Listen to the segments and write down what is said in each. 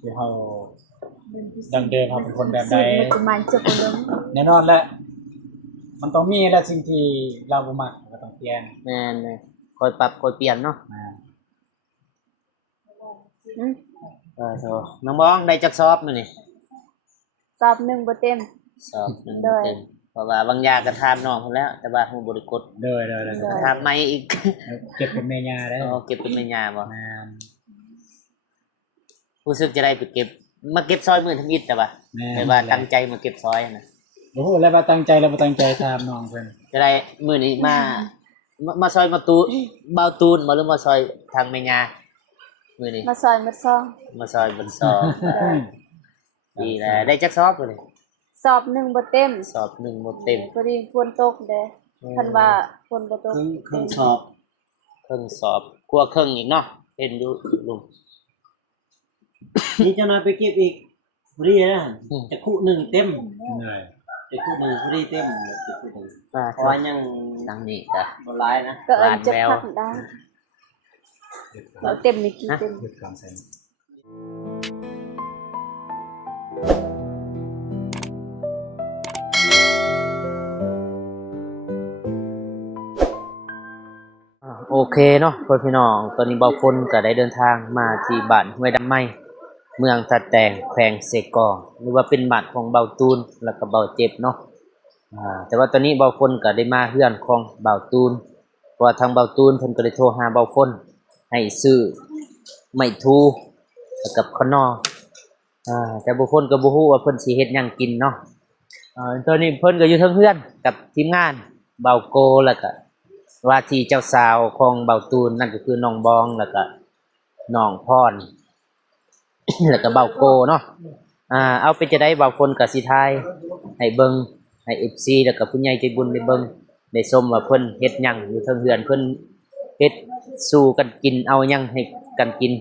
ที่เฮาดังเดิมเฮาเป็นคนแบบใดแน่นอนแหละมันต้องมีแหละสิ่งที่เราบ่มักก็ต้องเปลี่ยนแม่นเลยคอยปรับคอยเปลี่ยนเนาะโธ่น้องบ้องได้จักสอบมื้อนี่สอบหนึ่งบ่เต็มสอบหนึ่งบ่เต็มเพราะว่าบางอย่างก็ถามน้องพุ่นแล้วแต่ว่าเฮาบ่ได้กดเด้อถามใหม่อีกเก็บเป็นแม่ย่าได้อ๋อเก็บเป็นแม่ย่าบ่รู้สึกจะได้ไปเก็บมาเก็บซอยมื้อทั้งอิดแต่ว่าแต่ว่าตั้งใจมาเก็บซอยนะโอ้โหแล้วว่าตั้งใจแล้วบ่ตั้งใจตามน้องเพิ่นจะได้มื้อนี้มาซอยมาตูเบาตูนบ่หรือมาซอยทางแม่ย่ามื้อนี้มาซอยมาซอยบนซองดีแหละได้จักสอบมื้อนี้สอบหนึ่งบ่เต็มสอบหนึ่งบ่เต็มพอดีฝนตกเด้คันว่าฝนบ่ตกครึ่งสอบกลัวครึ่งอีกเนาะเห็นอยู่ลุงนี่เจ้านายไปเก็บอีกพอดีนะจะคู่หนึ่งเต็มจะคู่หนึ่งพอดีเต็มจะคู่หนึ่งเพราะยังดังนี้จ้ะบนไลน์นะก็เอิ้นจะพักได้เราเต็มมีกี่เต็มโอเคเนาะพี่น้องตอนนี้เบาฝนก็ได้เดินทางมาที่บ้านห้วยดำไม้เมืองตะแตงแขวงเสกอหรือว่าเป็นบ้านของเบาตูนแล้วก็เบาเจ็บเนาะแต่ว่าตอนนี้เบาฝนก็ได้มาเฮือนของเบาตูนเพราะว่าทางเบาตูนเพิ่นก็ได้โทรหาเบาฝนให้ซื้อไม้ทูกับข้าวนอแต่เบาฝนก็บ่ฮู้ว่าเพิ่นสิเฮ็ดหยังกินเนาะตอนนี้เพิ่นก็อยู่เทิงเฮือนกับทีมงานเบาโกแล้วก็ว่าที่เจ้าสาวของเบาตูนนั่นก็คือน้องบองแล้วก็น้องพร แล้วก็เบาโกเนาะเอาเป็นจะได้เบาคนกับสิทายให้เบิ่งให้ FC แล้วก็ผู้ใหญ่ใจบุญได้เบิ่งได้ชมว่าเพิ่นเฮ็ดหยังอยู่เทิงเฮือนเพิ่นเฮ็ดสู่กันกินเอาหยังให้กันกิน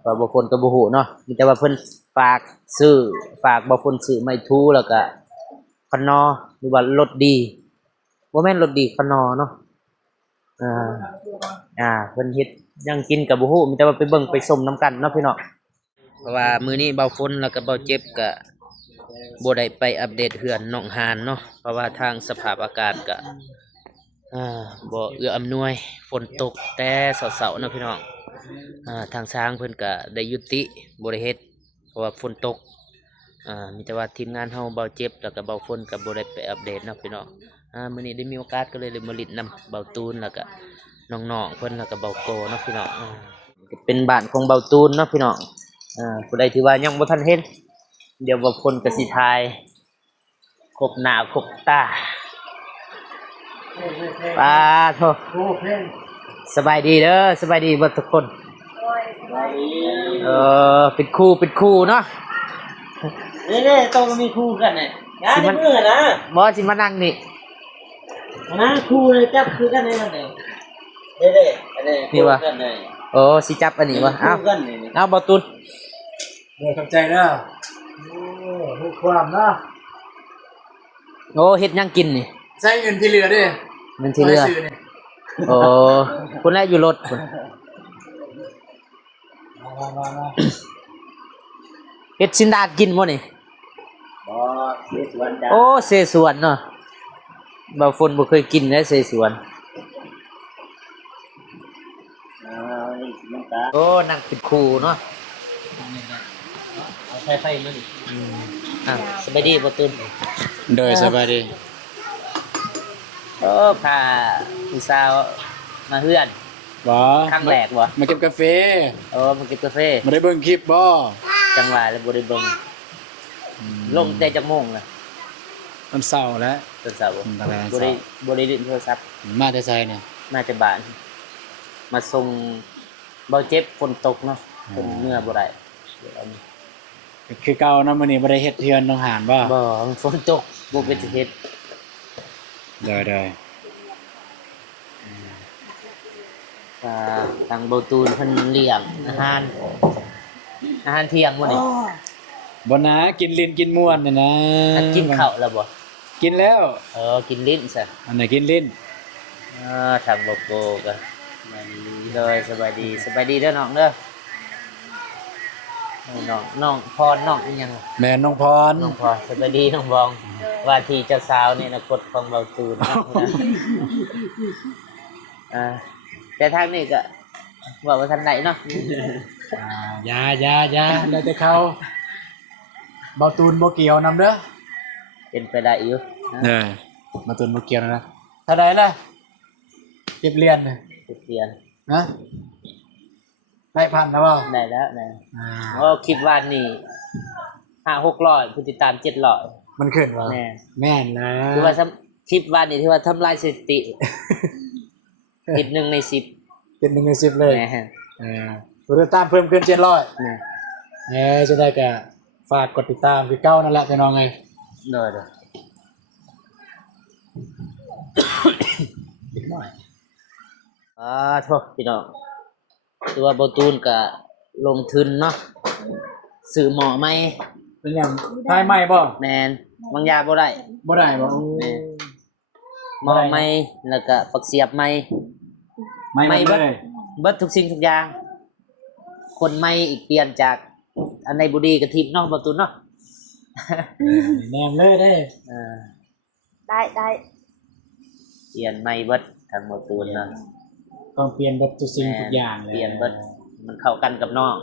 เพราะบ่คนก็บ่ฮู้เนาะมีแต่ว่าเพิ่นฝากบ่คนซื้อไม้ทูแล้วก็ขนอหรือว่ารสดีบ่แม่นรสดีขนอเนาะเพิ่นเฮ็ดยังกินกับบ่ฮู้มีแต่ว่าไปเบิ่งไปชมนํกันเนาะพี่น้องเพราะว่ามื้อนี้เบาฝนแล้วก็เบาเจ็บก็บ่ได้ไปอัปเดตเฮือนน้องหานเนาะเพราะว่าทางสภาพอากาศก็บ่เอื้ออำนวยฝนตกแต่เช้าๆเนาะพี่น้องทางช้างเพิ่นก็ได้ยุติบ่ได้เฮ็ดเพราะว่าฝนตกมีแต่ว่าทีมงานเฮาเบาเจ็บแล้วก็เบาฝนก็บ่ได้ไปอัปเดตเนาะพี่น้องมื้อนี้ได้มีโอกาสก็เลยมาลิ้นนำเบาตูนแล้วก็น้องๆเพิ่นแล้วก็เบาโกเนาะพี่น้องเป็นบ้านของเบาตูนเนาะพี่น้องผู้ใดที่ว่ายังบ่ทันเห็นเดี๋ยวบ่พ้นก็สิทายครบหน้าครบตาปาโธ่สบายดีเด้อสบายดีเบิดทุกคนเป็นคู่เนาะนี่ๆต้องมีคู่กันเนี่ยงานในมือนะบ่สิมานั่งนี่นะคู่เลยจับคือกันในนั่นเองเด้ๆอันนี้นี่ว่าสิจับอันนี้วะเอาบ่ตุนขอบใจเด้อโอ้ความเนาะเฮ็ดหยังกินนี่ใช้เงินที่เหลือเด้เงินที่เหลือคุณแลอยู่รถคุณเฮ็ดสินดาดกินบ่นี่เสสวนจ้ะเสสวนเนาะบ่ฝนบ่เคยกินนะเสสวนนั่งเป็นครูเนาะไฟมาดิสบายดีบ่ตุนโดยสบายดีพาผู้สาวมาเฮือนบ่ครั้งแรกบ่มาเก็บกาแฟมาเก็บกาแฟมาได้เบิ่งคลิปบ่จังหวะแล้วบ่ได้เบิ่งลงแต่จักโมงล่ะวันเสาร์แล้ววันเสาร์บ่ได้เล่นโทรศัพท์มาแต่ไสเนี่ยมาจากบ้านมาส่งเบาเจ็บฝนตกเนาะเพิ่นเมื่อบ่ได้คือเก่านะมื้อนี้บ่ได้เฮ็ดเทือนน้องหานบ่ฝนตกบ่เป็นสิเฮ็ดได้ทางเบาตูนเพิ่นเลี้ยงอาหารเที่ยงมื้อนี้บ่นะกินลิ้นกินม่วนนี่นะกินข้าวแล้วบ่กินแล้วกินลิ้นซะอันไหนกินลิ้นทางบ่โกก็สบายดีเด้อน้องเด้อ น้องพรน้องอีหยัง แม่น้องพร น้องพรสวัสดีน้องบองว่าที่เจ้าสาวเนี่ยนะกฎของเบาตูนนะแต่ทางนี้ก็บอกว่าทันใดเนาะ ยาแล้วแต่เขาเบาตูนบ่เกี่ยวนำเด้อ เป็นไปได้อยู่นะ เบาตูนบ่เกี่ยวนะเท่าใดล่ะเก็บเรียนน่ะ เปลี่ยน นะได้พันแล้วเปล่า ได้แล้วนะ อ่า เพราะคิดว่านี่500-600ผู้ติดตาม700 มันขึ้นวะ แน่ แม่นนะ คือว่าคลิปว่านี่ที่ว่าทำลายสถิติ ติด1 ใน 10 เป็น1 ใน 10เลย แน่ ผู้ติดตามเพิ่มขึ้น700 แน่ จะได้ก็ฝากกดติดตามคือเก้านั่นแหละพี่น้องไง เด้อ เด็กน้อย โทษพี่น้องคือว่าเบาตูนก็ลงทุนเนาะซื้อหมอใหม่ เป็นอย่างทายใหม่บ่ แมนบางอยางบ่ได้ บ่ได้บ่ แม่นหมอใหม่แล้วก็ปักเสียบใหม่ ไม่ ไม่ เบิ เบิ ด ด เบิดทุกสิ่งทุกอย่าง คนใหม่อีกเปลี่ยนจากอันในบุรีกับทีมน้องประตูเนาะ แนมเลยเด้ เออ ได้ เปลี่ยนใหม่เบิดทางประตูเนาะ ต้องเปลี่ยนเบิดทุกสิ่งทุกอย่างเลย เปลี่ยนเบิดมันเข้ากันกับน้อง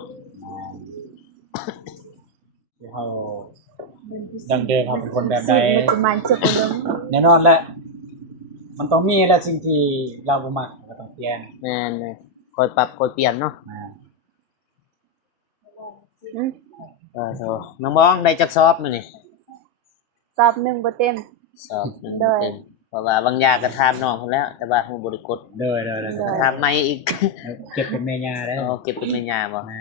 เดี๋ยวเฮาดังเดิมเฮาเป็นคนแบบใด มันกุมารเจ้าคนเดิม แน่นอนแหละมันต้องมีแหละสิ่งที่เราบ่มักก็ต้องเปลี่ยน แม่นเลยคอยปรับคอยเปลี่ยนเนาะ นะ โธ่น้องบ้องได้จักสอบมื้อนี่ สอบหนึ่งบ่เต็ม สอบหนึง ได้ เต็มเพราะว่าบางอย่างก็ถามน้องพุ่นแล้ว แต่ว่าฮู้บ่ได้กด เด้อ ถามใหม่อีก เก็บเป็นแม่ยาได้ เอาเก็บเป็นแม่ยาบ่ นะ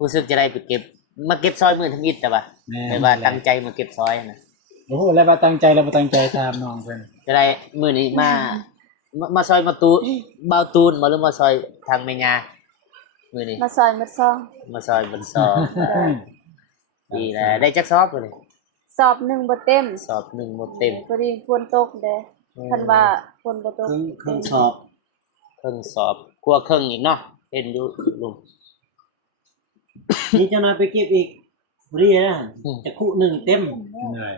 รู้สึกจะได้ไปเก็บมาเก็บซอยมือทั้งอิดแต่ว่าแต่ว่าตั้งใจมาเก็บซอยนะ โอ้โหแล้วว่าตั้งใจแล้วบ่ตั้งใจตามน้องเพิ่น จะได้มือนี้มาซอยมาตูเบาตูนมาหรือมาซอยทางแม่ยามือนี้ มาซอยมาซอง มาซอยบนซอยดีแหละได้จักซอบเลย สอบหนึ่งบ่เต็ม สอบหนึ่งหมดเต็ม พอดีฝนตกเด้คันว่าฝนบ่ตก เครื่องสอบ ครึ่งสอบกลัวครึ่งอีกเนาะเห็นอยู่ลุง นี่เจ้านายไปเก็บอีกพอดีนะจะคู่หนึ่งเต็ม เหนื่อย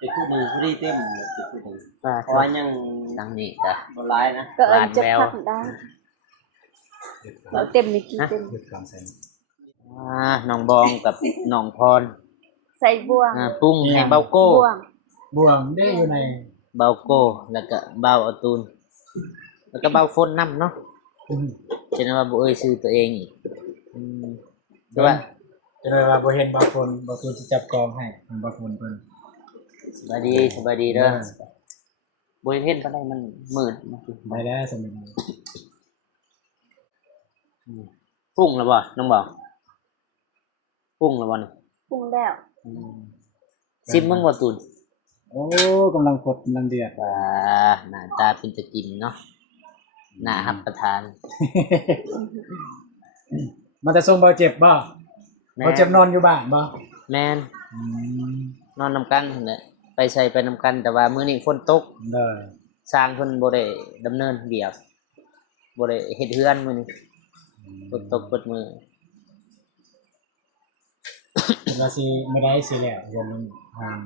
จะคู่หนึ่งพอดีเต็มจะคู่หนึ่ง อ่า เพราะว่ายัง ดังนี้จ้ะ บร้ายนะ ก็เอิ้นจะ ร้านแมว พักได้เราเต็มนี่กี่เต็ม หยุดก่อนใส่ น้องบองกับน้องพร ใส่บ่วง ปรุงให้เบาโก้ บ่วง บ่วงได้อยู่ใน เบาโก้แล้วก็เบาอาตูนแล้วก็เบาฝนน้ำเนาะจะนึกว่าบ่เอ้ยซื้อตัวเองอีกคือว่า จะเลยว่าบ่เห็นบางคนบางคนจะจับกองให้บางคนเพิ่น สบายดีเด้อบ่เห็นปานใดมันมืดเนาะ ได้แล้วสมัยนี้ ปรุงแล้วบ่น้องบ่ปรุงแล้วบ่นี่ ปรุงแล้ว ซิมมึงบ่ตูน โอ้กำลังกดกำลังเดือด ว่าหน้าตาเป็นตะกินเนาะน่ารับประทาน มันจะส่งเบาเจ็บบ่ แม่ เบาเจ็บนอนอยู่บ้านบ่ แม่น อืม นอนนำกันนั่นแหละไปใส่ไปนำกันแต่ว่ามื้อนี้ฝนตก ได้ สร้างเพิ่นบ่ได้ดำเนินเบียบบ่ได้เฮ็ดเฮือนมื้อนี้ฝนตกเปิดมือ ว่าสิไม่ได้สิแล้ววงทาง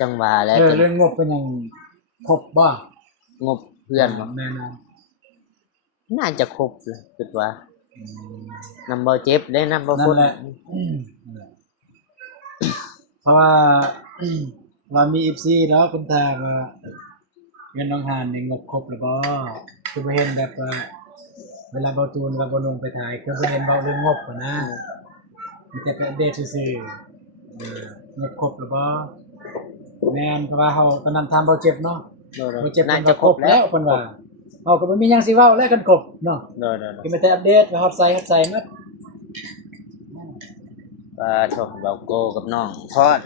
จังหวะแล้วจน เรื่องงบเป็นยังครบบ่ งบเพื่อนบ่ แน่นอน น่าจะครบเลยคิดว่า อืม นำบ่เจ็บได้นำบ่ นั่ ฝ น น แหละเพราะว่าว่ามี FC แล้วเพิ่นถามว่าเงินน้องหานนี่งบครบหรือบ่คือบ่เห็นแบบว่าเวลาเบาตูนกับบ่นุ่งไปถ่ายคือบ่เห็นเว้าเรื่องงบอะนะมีแต่ไปอัปเดตซื่อๆงบครบหรือบ่แม่นเพราะว่าเฮาตอนนั้นถามเบาเจ็บเนาะเบาเจ็บ น่า เพิ่น จะ ก็ ค ค ร ร บบ แล้ แล้ว วเพิ่นว่าเฮาก็บ่มีหยังสิเว้าแล้วกันครบเนาะ เด้อ ก็มีแต่อัปเดตไปฮอดไซต์หมด ๆชมเบาโกกับน้องพอด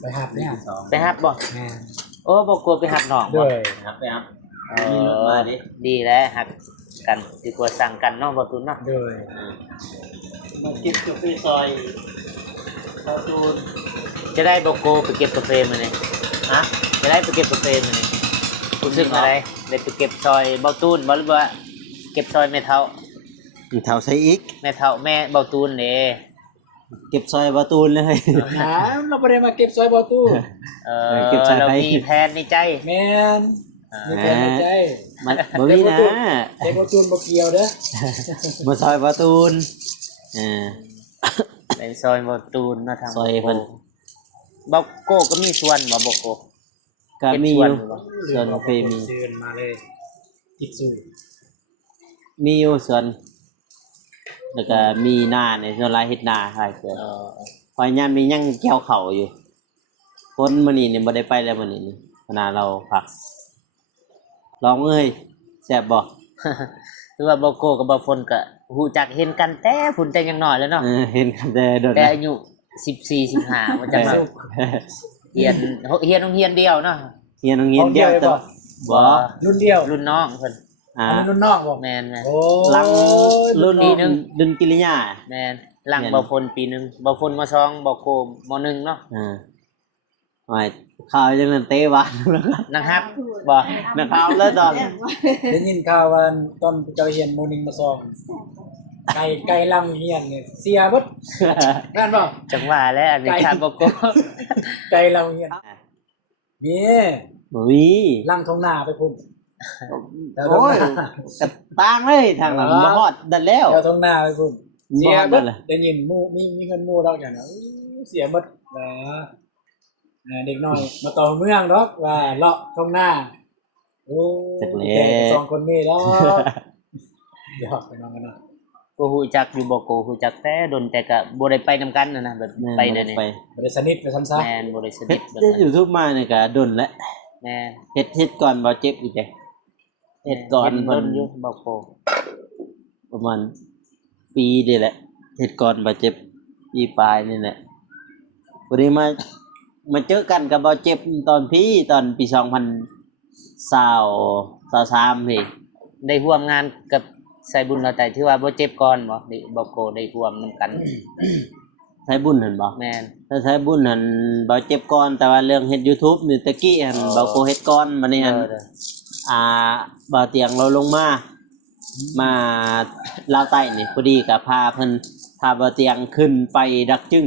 ไปหับเนี่ย ไปฮับบ่ แม่น โอ้บ่กลัวไปฮับน้องบ่ ด้วย ครับไปครับ เอ มีรถมาดิ ดีแล้วฮักกันดีกว่าสั่งกันเนาะบ่ตุนเนาะ ด้วย มาเก็บกาแฟซอยเข้าตูน จะได้บ่โกไปเก็บกาแฟมื้อนี้ ฮะ จะได้ไปเก็บกาแฟมื้อนี้รู้สึกอะไรได้ไปเก็บซอยเบาตูนบ่หรือว่า เก็บซอยแม่เฒ่า เท่าใส่อีก แม่เฒ่าแม่เบาตูนเด้ เก็บซอยประตูนเลย น้ำเราบ่ได้มาเก็บซอยบ่ตู้ เก็บซอยเรามีแผนในใจ แม่นมีแผนในใจ มันบ่มีนะ แต่บ่จูนบ่เกี่ยวเด้อ บ่ซอยประตูนอ่า เป็นซอยเบาตูนเนาะทาง ซอยเพิ่น เบาโก้ก็มีส่วนบ่เบาโก้ ก็มีอยู่ส่วนเคยมี เชิญมาเลยจิตสู้ มีอยู่ส่วนแล้วก็มีหน้าในส่วนหลายเฮ็ดหน้าใช่เกินพอยามมียังเกี่ยวข้าวอยู่คนมื้อนี้นี่บ่ได้ไปแล้วมื้อนี้นี่ขณะเราพักลองเอ้ยแซ่บบ่ คือว่าเบาโก้กับเบาฝนก็ฮู้จักเห็นกันแต่ฝุ่นแต่ยังน้อยแล้วเนาะ เห็นกันแต่โดน แต่ นะ อายุ14 15มันจะมาเรียนโรงเรียนเดียวเนาะ เฮียนโรงเรียนเดียวแต่ว่าบ่ รุ่นเดียว รุ่นน้องเพิ่น อ่า อันนี้รุ่นน้องบ่ แม่น โอ้ หลังรุ่น ปีหนึ่ง รุ่นกิริยา แม่นหลังเบาฝนปีหนึงเบาฝนม2เบาโก้ม1เนาะ ไว้ข่าวจังนั้นเตะวะ นังฮักบ่ นักข่าวแล้วตอน ได้ยินข่าวว่าตอนเจ้าเฮียนโมนึงมาซองไก่ลังเฮียนเนี่ยเสียเบิดแม่นบ่ จังว่าแล้วอันนี้ครับเบาโก้ ไก่ลังเฮียนมี บ่มี ลังทงหน้าไปพุ่น โอ้ยกระตางเลยทางหลังบ่ฮอดดันแล้ว เจ้าทงหน้าไปพุ่น บ่ เสีย ฮอด เบิ ดั ด นเลย ได้ยินหมู่มีเงินหมู่ดอกอย่างนั้นเสียเบิดเด็กน้อยมาต่อเมืองดอกว่าเลาะทงหน้าโอ้แต่สองคนนี้แล้วเดี๋ยวไปนอนกันเนาะ กูฮู้จักอยู่บ่กูฮู้จักแต่ดนแต่ก็บ่ได้ไปนำกันนะแบบไปเดี๋ยวนี้ ไป บ่ได้สนิทไปซ้ำซะ แม่นบ่ได้ส เฮ็ นิ ด ทแบบ เฮ็ด นั้น YouTube มานี่ก็ดนแล้ว แม่น เฮ็ดก่อนบ่เจ็บอีกจ้ะเฮ็ดก่อน เฮ็ เพิ่ ด น อยู่บ่โก ประมาณปีนี่แหละเฮ็ดก่อนบ่เจ็บปีปลายนี่แหละพอดีมาเจอกันกับบ่เจ็บตอนปี2023พี่ ได้ร่วมงานกับใส่บุญเราแต่ที่ว่าบ่เจ็บก่อนบ่ได้บ่โกได้ร่วมนำกัน ใช้บุญหั่นบ่ แม่น ถ้าใช้บุญหั่นบ่เจ็บก่อนแต่ว่าเรื่องเฮ็ด YouTube นี่ตะกี้หั่นบ่โกเฮ็ดก่อนบัดนี้หั่น บ่เตียงเราลงมาลาวใต้นี่พอดีก็พาเพิ่นพาบ่เตียงขึ้นไปดักจึง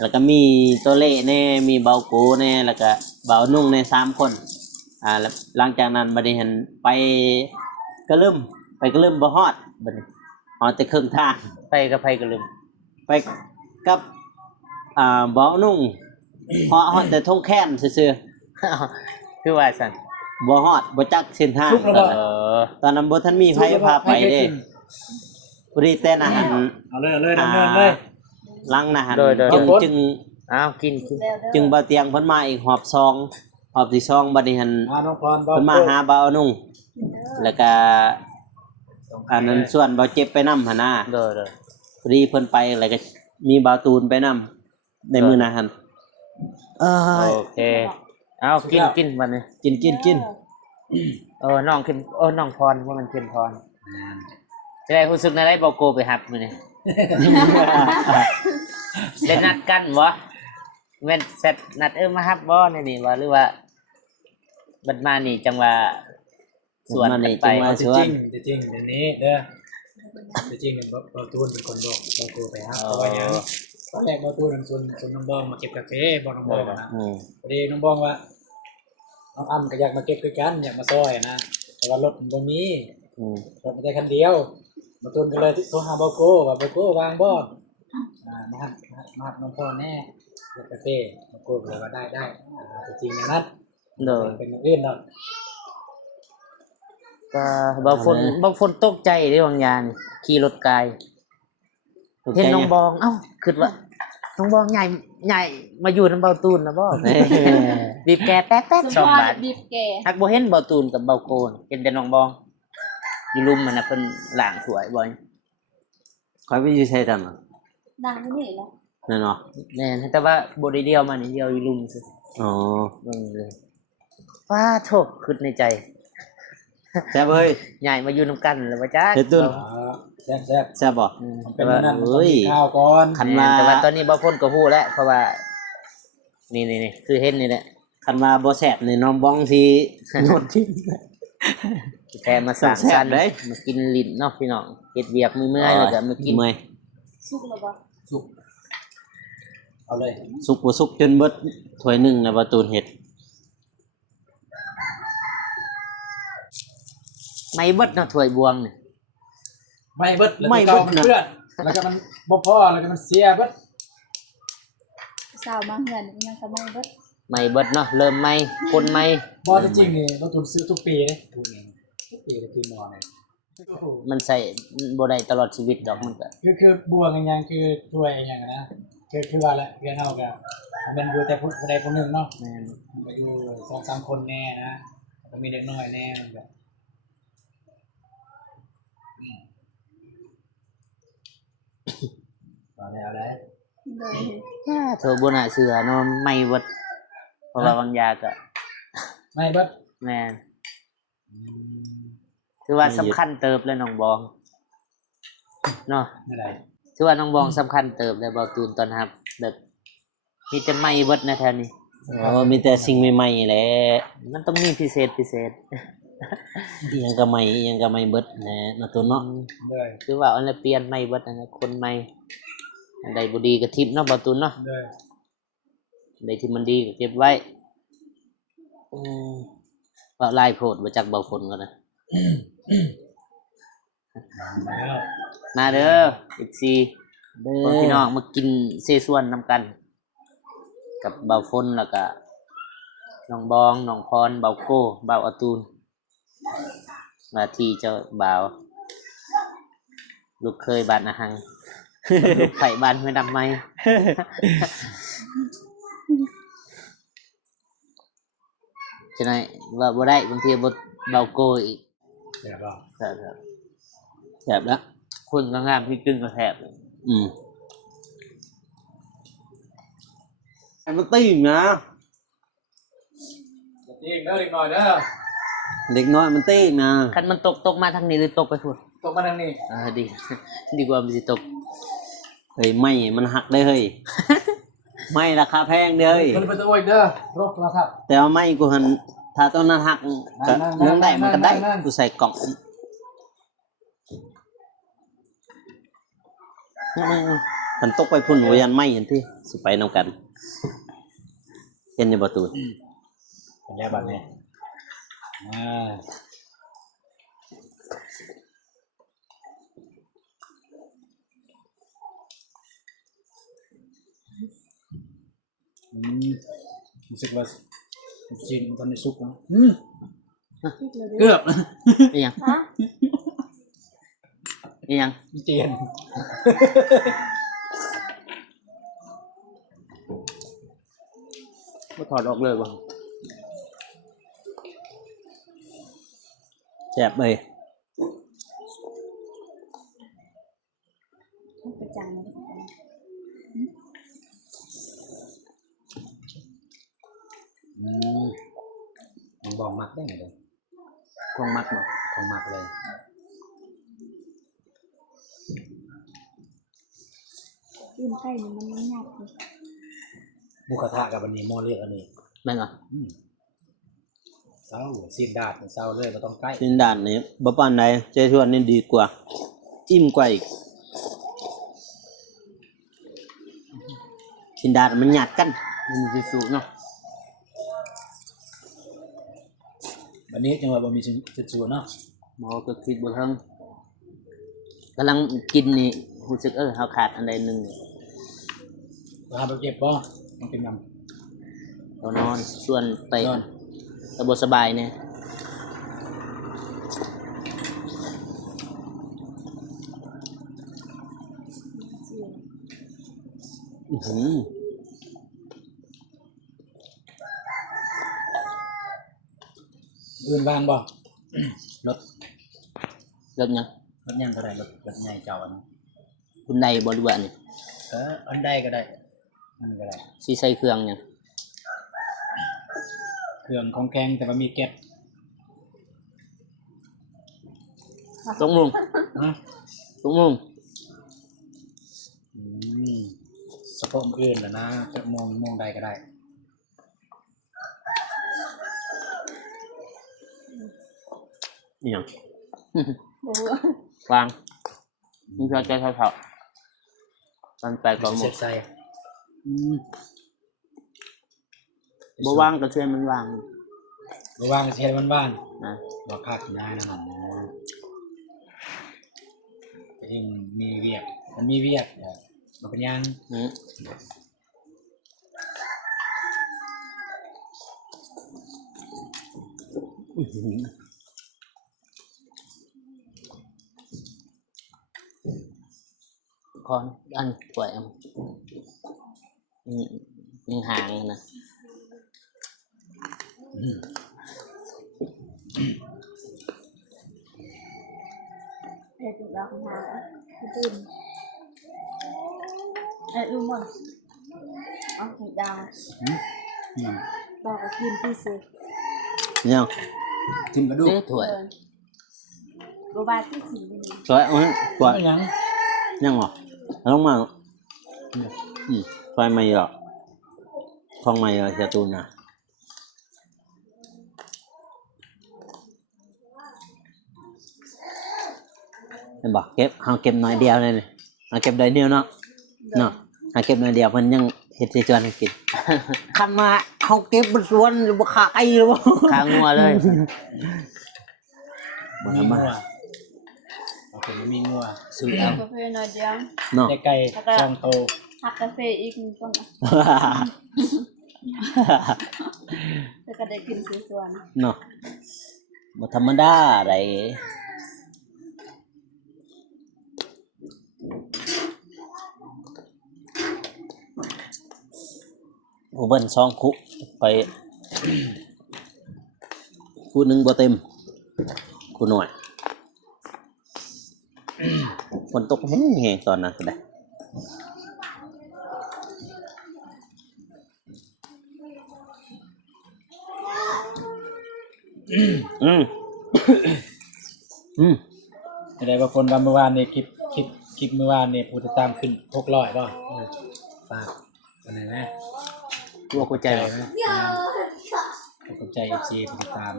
แล้วก็มีตัวเล่แน่มีเบาโกแน่แล้วก็เบานุ่งใน3คนแล้วหลังจากนั้นบัดนี้หั่นไปก็เริ่มบ่ฮอดบัดนี้ฮอดแต่ครึ่งทาง ไปกับไผก็ลืม ไปกับเบานุ่งฮอดแต่ทงแค้นซื่อ คือว่าซั่น ๆบ่ฮอดบ่จักเส้นทาง ทุกระเบิด ตอนนั้นบ่ทันมีไผพาไปเด้พอดีแต่นะหัน เอาเลยดำเนินเลย หลังนะหัน โดย จึง อ้าวกิน จึงบ่เตียงเพิ่นมาอีกหอบ2หอบที่2บัดนี้หัน น้องพร เพิ่นมาหาบ่าวนุ่งแล้วก็อันนั้นส่วนบ่เจ็บไปนำหั่นน่ะ เด้อ พอดีเพิ่นไปแล้วก็มีบ่าวตูนไปนำในมื้อนั้นหันเอ้ย โอเคเอากินบัดนี้ กิน น้องเข้มน้องพรว่ามันเข้มพรจะได้รู้สึกได้บ่โกไปหับมื้อนี้ ได้นัดกันบ่แม่นเสร็จนัดมาฮับบ่ในนี่บ่หรือว่าบัดมานี่จังว่าสวนกันไป จริงเดี๋ยวนี้เด้อจริงบอตูนเป็นคนบอกบอตูไปฮะเพราะว่าอย่างตอนแรกบอตูนเป็นส่วนน้องบองมาเก็บกาแฟบอกน้องบองนะพอดีน้องบองว่าน้องอ้ำก็อยากมาเก็บด้วยกันอยากมาซอยนะแต่ว่ารถมันบ่มีรถมันได้คันเดียวบอตูนก็เลยโทรหาบอโก้ว่าบอโก้วางบ่มาน้องพ่อแน่เก็บกาแฟบอโก้เลยว่าได้จริงอย่างนั้น เด้อ เป็นเรื่องเนาะ ก็บางคนตกใจเด้บางอย่างขี่รถไกลเห็นน้องบองเอ้าคิดว่าน้องบองใหญ่มาอยู่นำเบาตูนนะบ่บีบแกแป๊ดๆ2 บาท บีบแก ฮักบ่เห็นเบาตูนกับเบาโกนเห็นแต่น้องบองอยู่ลุมมันน่ะเพิ่นล้างถ้วยบ่อย ค่อยไปอยู่ใช้ตำ ดังนี่แหละ นั่นเนาะ แม่นแต่ว่าบ่ได้เดียวมานี่เดียวอยู่ลุมซื่อ อ๋อ เบิ่งเลยว้าโธคิดในใจ แซ่บเอ้ย ใหญ่มาอยู่นำกันแล้วว่าจัก เฮ็ดตุ้น แซ่บ แซ่บบ่ เป็นนั่นต้องกินข้าวก่อน คัน แต่ว่าตอนนี้บ่พ้นก็ฮู้แล้วเพราะว่านี่คือเห็นนี่แหละ คันว่าบ่แซ่บนี่น้องบ้องสิโยนทิ้ง แต่มาสร้าง แซ่ สร บ รค์ เด้ มากินลิ้นเนาะพี่น้องเฮ็ดเวียกมีเมื่อยแล้วก็มากิน เมื่อย สุกแล้วบ่ สุกเอาเลย สุกบ่สุกจนเบิดถ้วยหนึงนะบ่ตูนเฮ็ด ไม่เบิดเนาะถ้วยบวงนี่ ไม่เบิดแล้ว ไม่ เก่า เบิ มั ด น นะ เปื้อนแล้วก็มันบ่พอแล้วก็มันเสียเบิด สาวมาเฮือนมันยังก็ไม่เบิด ไม่เบิดเนาะเริ่มไม่คนไม่ บ่จริงๆนี่เราทุนซื้อทุกปีเลยทุกนี่ทุกปีเลยคือหมอเนี่ยโอ้โห มันใส่บ่ได้ตลอดชีวิตดอกมันก็ คือบัวกันยังคือถ้วยอย่างนะคือว่าแหละเรียนเอากับมันอยู่แต่ผู้ใดผู้หนึ่งเนาะ แม่น มันก็อยู่2-3คนแน่นะก็มีเด็กน้อยแน่มันแบบตอนแล้วแหละ โดย เธอบ่น่าเชื่อเนาะไม่เบิดเพราะว่าบางอยางก็ ไม่เบิด แม่นถือว่าสำคัญเติบเลยน้องบองเนาะ ไม่ได้ ถือว่าน้องบองสำคัญเติบเลยเบาตูนตอนรับแบบมีแต่ไม่เบิดนะแถวนี้ มีแต่สิ่งใหม่ๆแหละ มันต้องมีพิเศษ อิหยังก็ใหม่อิหยังก็ใหม่เบิดแหละนะตูนเนาะ เลย คือว่าอันละเปลี่ยนไม่เบิดอันละคนใหม่อันใดบ่ดีก็ทิปเนาะเบาตูนเนาะ เลย อันใดที่มันดีก็เก็บไว้ว่าลายโพดมาจากเบาฝนก่อนนะ แล้ว มาเด้ออีกซีพี่น้องมากินเซส่วนนำกัน กับเบาฝนแล้วก็น้องบองน้องพรเบาโก้เบาอาตูนมาที่เจ้าบ่าวลูกเคยบ้านอาหัง ลูกไผ่บ้านไม่ดำไหม จะไหนว่าบ่ได้บางทีบ่เบาโก้อีก เดี๋ยวก็ ครับ แซ่บแล้ว คนก็งามพี่กึ่งก็แทบ อืมไอ้มันตีมนะ จริงเด้อเด็กหน่อยเด้อ เด็กน้อยมันตีมนะ คันมันตกมาทางนี้หรือตกไปพุ่น ตกมาทางนี้ ดี ดีกว่ามันสิตก เฮ้ยไม่มันหักได้เฮ้ย ไม่ราคาแพงเด้อเฮ้ย มันเป็นตัวอีกเด้อรกแล้วครับ แต่ว่าไม่กูหันถ้าต้นนั้นหักก็ นั่งๆ เรื่องได้มันก็ได้ นั่งๆ กูใส่กล่อง มันตกไปพุ่นหัวยันไม่เห็นที่สิไปนำกันเห็นในประตู เป็นแล้วบัดนี้รู้สึกว่าจริงตอนนี้สุกนะเกือบ อีหยัง ฮะ อีหยัง เจียน บ่ถอดออกเลยบ่ แซ่บเลย ประจังเลย น้องบอกมักได้ไงเด้อ คงมักบ่ ของมักเลย กินไก่นี่มันยังยากเลย หมูกระทะกับอันนี้หม้อเลือกอันนี้ แม่นบ่ เศร้าซีดดาดเศร้าเลยเราต้องใกล้ สินด่านนี้บ่ปานใดเจ้ชวนนี่ดีกว่าจิ้มกว่าอีกสินดาดมันหยาดกัน มันสิสุเนาะ วันนี้จังหวะบ่มีจุดสูเนาะ บ่ก็คิดบ่ทันกำลังกินนี่รู้สึกเฮาขาดอันใดหนึง เราหาไปเก็บบ่ต้องกินน้ เรานอนส่วนไป ำนอน ก็บ่สบายเนี่ย อื้อหือ อื่นวางบ่ รถ รถหยัง รถยังก็ได้รถใหญ่เจ้าอันนั้น คุณใดบ่รู้ว่านี่ อันใดก็ได้อันก็ได้ สิใส่เครื่องหยัง เครื่องของแข็งแต่ว่ามีแก๊ส ตรงมุง นะ ตรงมุง สะโพกอื่นแล้วนะจะมองใดก็ได้ นี่หยัง บ่รู้ วางมึงจะใจเท่าๆมันไปก็หม เสร็ ด จใส่ บ่วางก็เชื่อมันวาง บ่ว่างก็สิเฮ็ดบ้าน นะ ๆบ่คักได้นะมันนะแต่ที่มีเวียกมันมีเวียกบ่เป็นหยัง อืมคอนอันสวยอ่ะยังห่างนะ เฮ็ดดอกหาตื่นลุงบ่เอาให้ดาว อืม บอกกับกินที่สุด ยัง ทิมกระดูก เด้ถวย บ่ว่าที่สินนี่ สวยเอาสวย เป็นหยัง ยังเหรอเอาลงมาไฟไหม้หรอท้องไหม้หรอเสียตูนนะเห็นบอกเก็บเอาเก็บน้อยเดียวเลยนี่เอาเก็บน้อยเดียวเนาะเนาะเอาเก็บน้อยเดียวมันยังเฮ็ดสิชวนให้กินคันมาเอาเก็บบนสวนหรือบ่ขาไอ้หรือบ่ ขางัวเลย บ่ มี ทำ งั มาว เอาเป็นมีงัว ซื้อเอา กาแฟหน่อยเดียว เนาะ ได้ไก่ช่องโต หักกาแฟอีก1ต้นแล้วก็ได้กินสวน เนาะบ่ธรรมดาอะไรผู้เบิ่นซองคุไปคู่หนึงบ่เต็มคู่หน่อยฝนตกแห้งๆตอนนั้นก็ได้อืมอืม จะได้ว่าคนวันเมื่อวานนี่คลิปเมื่อวานนี่ผู้ติดตามขึ้น600ป่ะฝากอันไหนนะ ตัวกูใจ ใจ เลย นะขอบใจ FC ผู้ติดตาม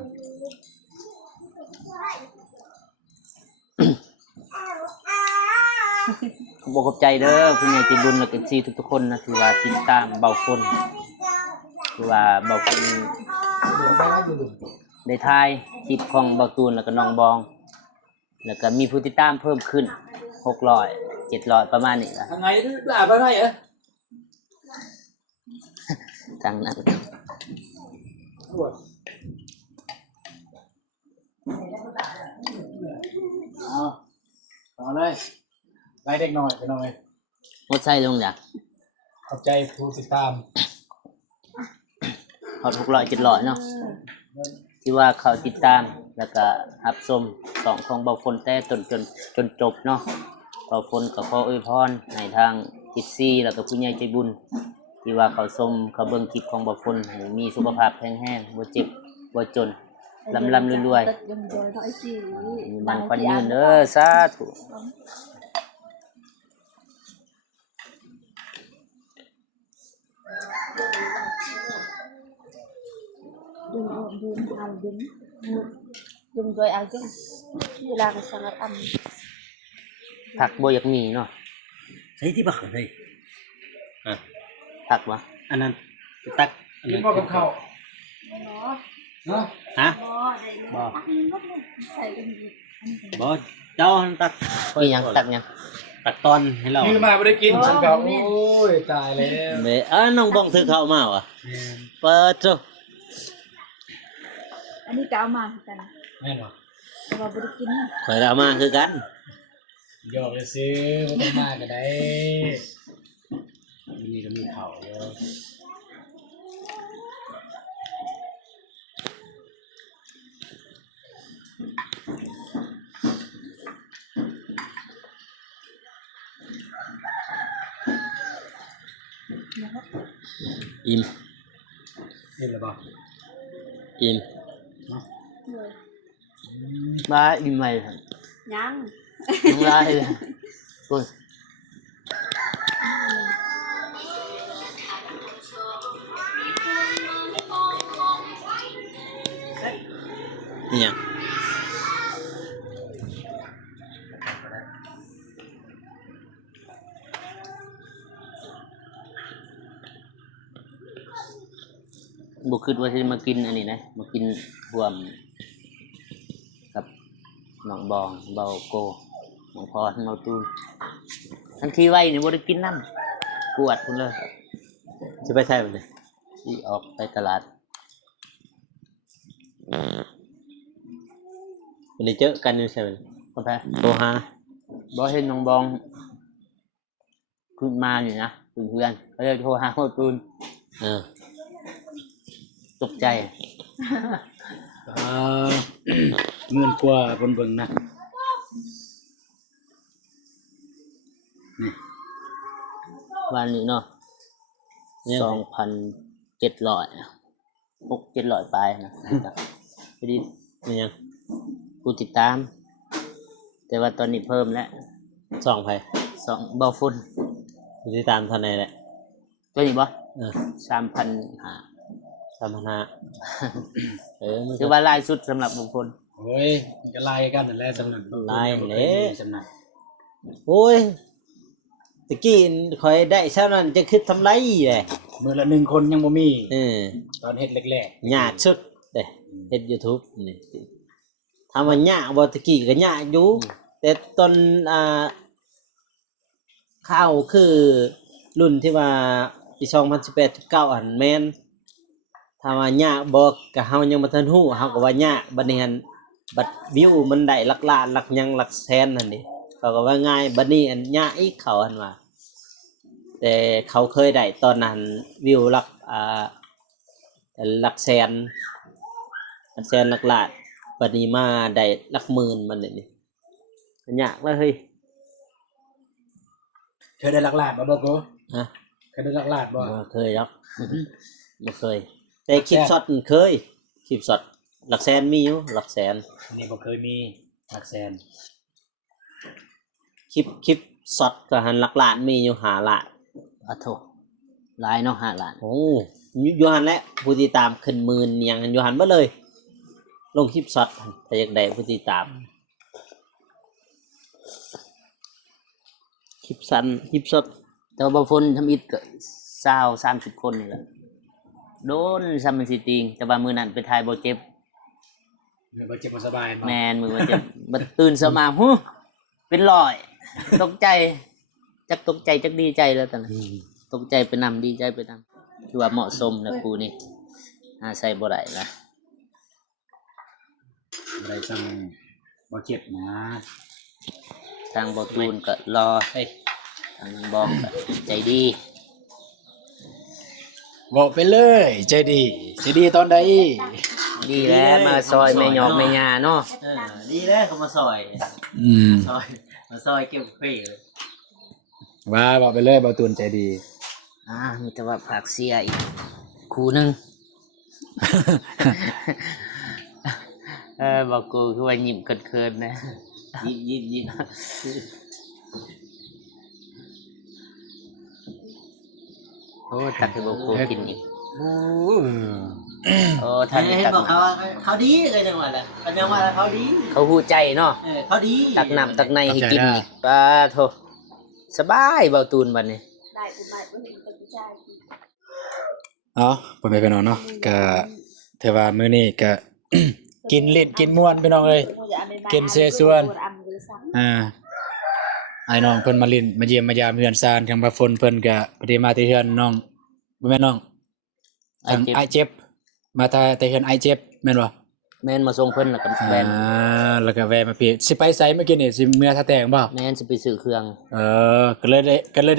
บอกขอบใจเด้อผู้ใหญ่ใจบุญและก็ซีทุกๆคนนะที่ว่าติดตามเบาคนที่ว่าเบาคนได้ทายคลิปของเบาตูนแล้วก็น้องบอง แล้วก็มีผู้ติดตามเพิ่มขึ้น600 700ประมาณนี้ล่ะ ทางไงล่ะบ่ได้เหรอ ทางนั้น เอาต่อเลยไล่เด็กหน่อยไปหน่อย หมดใส่ลงจ้ะ ขอบใจผู้ติดตาม ฮอด600 700เนาะที่ว่าเขาติดตามแล้วก็รับชมสองของเบาคนแต่จนจบเนาะเบาคนก็ขออวยพรให้ทางทิปซี่แล้วก็ผู้ใหญ่ใจบุญที่ว่าเขาชมเขาเบิ่งคลิปของเบาคนให้มีสุขภาพแข็งแรงบ่เจ็บบ่จนลำรวยมีมันควันยืนเด้อสาธุ dùng rồi ăn chứ như là cái salad ăn ผักบ่อยากมีเนาะ ใช้ที่บักเลยอ่ะ ผักบ่ อันนั้นตักอัน กิน นั้น บ่กับข้าว nó เนาะ ฮะ nó để nó tắt nước này xài cái gì บ่เจ้าตัก มีหยังตักหยัง ตักตอนให้เรา ยืมมาบ่ได้กินฉันก็โอ้ยตายแล้ว เด้น้องบ้องซื้อข้าวมาวะ แม่น เปิดจ้ะ anh đi cáo mà cần แม่นบ่ vào bữa kín ข่อยเอามาคือกัน หยอกเลยซื้อบ่ต้องมาก็ได้วันนี้ก็มีข้าวอยู่ อิ่ม เห็นหรือเปล่า อิ่ม rồi บ้าอิ่มไหมครับ nhang น้ำลายเลยโอ้ย นี่หยัง บ่คิดว่าสิมากินอันนี้นะมากินรวมกับน้องบองเบาโกน้องพรเบาตูนทันทีไว้นี่บ่ได้กินน้ำกวดพุ่นเลย จะไปใช่ไหม สิออกไปตลาด วันนี้เจอกันอยู่ใช่ไหม คนแพ้ โทรหา บ่เห็นน้องบองขึ้นมาอยู่นะเพื่อนก็เลยโทรหาเบาตูน เออ ตกใจ หมื่นกว่าคนเบิ่งนะนี่ วันนี้เนาะ เนี่ย 2,700 ปลายนะพอดี มันยัง ผู้ติดตาม แต่ว่าตอนนี้เพิ่มแล้ว สองไผ 2เบาฝุ่น ที่ตามเท่าไหร่แหละ ตัวนี้บ่ เออ 3,500 3,500มัน ถือว่าหลายสุดสำหรับเบาฝุ่น โอ้ยมันก็ไล่กันนั่นแหละสำนัก ไล่เลย สำนัก โอ้ยตะกี้คอยได้เท่านั้นจะคิดทำไรเลย มือละ1คนยังบ่มี เออ ตอนเฮ็ดแรก ยากสุดเด้เฮ็ด YouTube นี่ทำว่ายากบ่ตะกี้ก็ยากอยู่แต่ตอนข้าวคือรุ่นที่ว่าปี2018-19อันแม่นถ้าว่ายากบ่ก็เฮายังบ่ทันฮู้เฮาก็ว่ายากบัดนี้หั่นบัดวิวมันได้หลักล้านหลักหยังหลักแสนนั่นนี่เขาก็ว่าง่ายบัดนี้อันยากอีกเขาหั่นว่าแต่เขาเคยได้ตอนนั้นวิวหลักหลักแสนหลักแสนหลักล้านบัดนี้มาได้หลักหมื่นมันนี่มันยากแล้วเฮ้ย ๆเคยได้หลักล้านบ่โก ฮะ เคยได้หลักล้านบ่ บ่เคยครับ บ่เคย แต่คลิปช็อตเคยคลิปช็อตหลักแสนมีอยู่หลักแสน อันนี้บ่เคยมีหลักแสน คลิปช็อตก็หันหลักล้านมีอยู่5ล้าน อะโถหลายเนาะ5 ล้าน โอ้อยู่หันแหละผู้ติดตามขึ้นหมื่นหยังอยู่หันบ่เลย ลงคลิปช็อตถ้าอยากได้ผู้ติดตามคลิปสั้นคลิปช็อต แต่ว่าเบาฝุ่นทำอิฐก็20-30 คนนี่แหละโดนซ้ำเป็นสิติงแต่ว่ามื้อนั้นไปถ่ายบ่เจ็บ เมื่อบ่เจ็บบ่สบายบ่ แมนมือมันจะมันตื่นเช้ามาฮู้เป็นรอย ตกใจจักตกใจจักดีใจแล้วตอนนั้นตกใจไปนำดีใจไปนำคือว่าเหมาะสมนะครูนี่ใส่บ่ได้ละ บ่ได้สั่งบ่เจ็บนะ ทางบ่ตูนก็รอเฮ้ยทางบอกก็ใจดี บอกไปเลยใจดีตอนใด ดีแล้วมาซอยแม่หยอกแม่ยาเนาะ ดีแล้วเขามาซอย ซอยมาซอยเก็บเฟ้เลย ว่าบอกไปเลยบ่ตูนใจดี มีแต่ว่าผักเสียอีกครูหนึง บอกกูคือว่ายิ้มเคินๆนะ ยิ้ม โอ้ตักให้บอกกูกินอีก โอ้ โอ้ท่าน ให้ ตัก บอกเขาว่าเขาดีเลยจังหวะละจังหวะละเขาดี เขาหูใจเนาะ เขาดี ตักน้ำตักในให้กินอีกปลาโถสบายเบาตูนบัดนี้ ได้อุบายบ่เห็นเป็นใจ เอาบ่ไปนอนเนาะก็ถือว่ามื้อนี้ก็ กินเล่นกินม่วนพี่น้องเอ้ย กินเสยส่วน ไอ้น้องเพิ่นมาเล่นมาเยี่ยมมายามเฮือนซานทางบาฝนเพิ่นก็พอดีมาที่เฮือนน้องบ่แม่นน้องทางไอเจ็บมาแต่เฮือนไอเจ็บแม่นบ่ แม่นมาส่งเพิ่นแล้วก็แฟน แล้วก็แวะมาพี่สิไปไสเมื่อกี้นี่สิเมื่อท่าแตงบ่ แม่นสิไปซื้อเครื่อง ก็เลย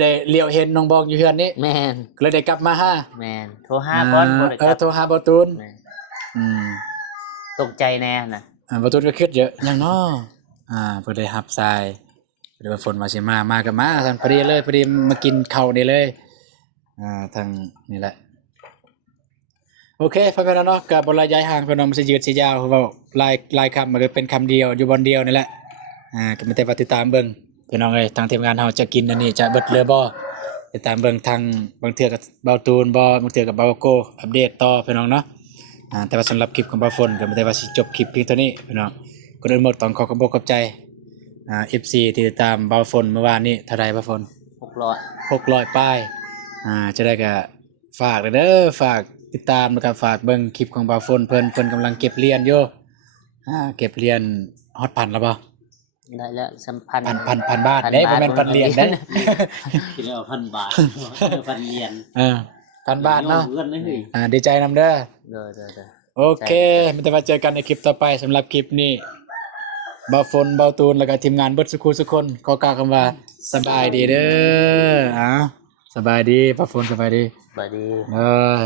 ได้เลี้ยวเห็นน้องบองอยู่เฮือนนี้ แม่น ก็เลยได้กลับมาหา แม่นโทรหาก่อนบ่ได้กลับ โทรหาบ่ตูน แม่น อืม ตกใจแน่น่ะ บ่ตูนก็คิดเยอะหยังน้อเพิ่นได้รับสายเดี๋ยวฝนมาสิมาก็มาท่านพอดีเลยพอดีมากินข้าวนี่เลยทางนี่แหละโอเคพ่อแม่เนาะก็บ่ระยะห่างพี่น้องมันสิยืดสิยาวเว้าหลายคำมันก็เป็นคำเดียวอยู่บนเดียวนี่แหละก็มีแต่ว่าติดตามเบิ่งพี่น้องเอ้ยทางทีมงานเฮาจะกินอันนี้จะเบิดเรือบ่ติดตามเบิ่งทางบางเทื่อกับเบาตูนบ่บางเทื่อกับเบาโกอัปเดตต่อพี่น้องเนาะแต่ว่าสำหรับคลิปของบ่าวฝนก็มีแต่ว่าสิจบคลิปเพียงเท่านี้พี่น้องก่อนอื่นหมดต้องขอบใจFC ที่ติดตามบ่าวฝนเมื่อวานนี้เท่าใดบ่าวฝน 600 600ป้ายจะได้ก็ฝากเด้อฝาก ติดตามแล้วก็ฝากเบิ่งคลิปของบ่าวฝนเพิ่นกำลังเก็บเหรียญอยู่เก็บเหรียญฮอดพันแล้วบ่ ได้แล้วสัมพันธ์ พันบาทเด้บ่แม่นพันเหรียญเด้ คิดแล้วว่า1,000 บาท 1,000 เหรียญ พันบาทเนาะ เงินเลยเฮ้ย ดีใจนำเด้อ เด้อ โอเคมันจะมาเจอกันในคลิปต่อไปสำหรับคลิปนี้บ่าวฝนบ่าวตูนแล้วก็ทีมงานเบิดสุขุสุกคนขอกล่าวคำว่าสบายดีเด้อสบายดีบ่าวฝนสบายดี สวัสดี เออ